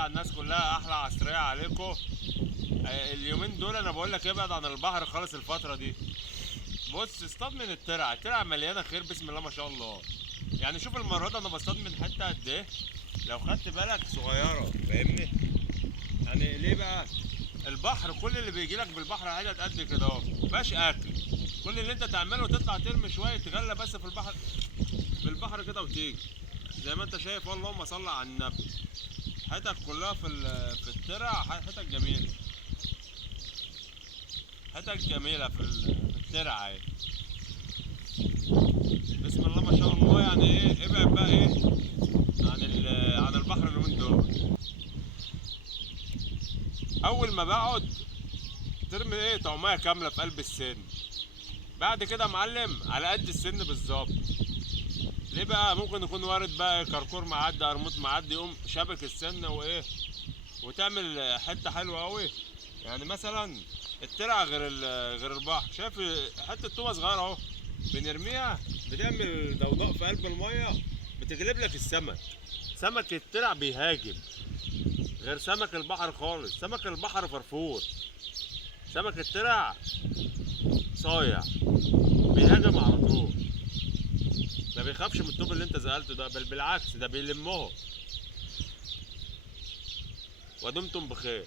على الناس كلها، احلى عصريه عليكم. اليومين دول انا بقول لك ابعد عن البحر خالص الفتره دي. بص اصطاد من الترع، الترع مليانه خير بسم الله ما شاء الله. يعني شوف المره دي انا بصطاد من حته قد ايه، لو خدت بالك صغيره، فاهمني؟ يعني ليه بقى؟ البحر كل اللي بيجي لك بالبحر حتت قد كده اهو، مفيهاش اكل. كل اللي انت تعمله تطلع ترمي شويه تغلى بس في البحر، بالبحر كده وتيجي. زي ما انت شايف اللهم صل على النبي. حتت كلها في الترع، حتت جميله، حتت جميله في الترع اهي. بسم الله ما شاء الله. يعني ايه، ابعد بقى ايه عن البحر اليومين دول. اول ما بقعد ترمي ايه طعميه كامله في قلب السن. بعد كده يا معلم على قد السن بالظبط. ليه بقى؟ ممكن يكون وارد بقى كركور معدي، قرموط معدي، يقوم شابك السن وايه، وتعمل حته حلوه قوي. يعني مثلا الترع غير البحر. شايف حته طوبه صغيره اهو، بنرميها بتعمل ضوضاء في قلب الميه، بتجلب لك السمك. سمك الترع بيهاجم، غير سمك البحر خالص. سمك البحر فرفور، سمك الترع صايع، بيهاجم على طول. ما بيخافش من الطوب اللي انت زقلته ده، بل بالعكس ده بيلمهم. ودمتم بخير.